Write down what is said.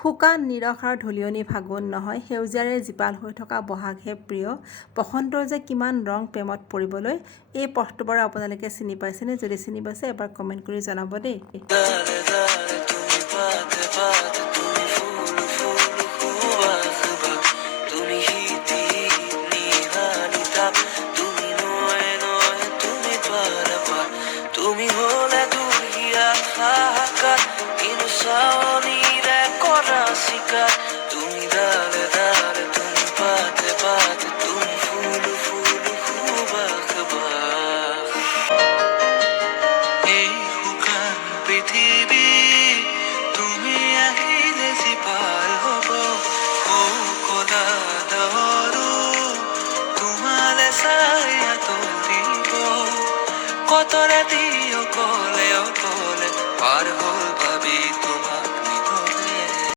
শুকান নিৰস আৰু ধূলিয়নি ফাগুন নহয়, সেউজীয়াৰে জীপাল হৈ থকা বহাগহে প্ৰিয়। বসন্তৰ যে কিমান ৰং প্ৰেমত পৰিবলৈ। এই পথটো বাৰু আপোনালোকে চিনি পাইছেনে? যদি চিনি পাইছে এবাৰ কমেণ্ট কৰি জনাব দেই। তুমি হলে দুনিয়া থাকা ইনসানিরে করা শিকার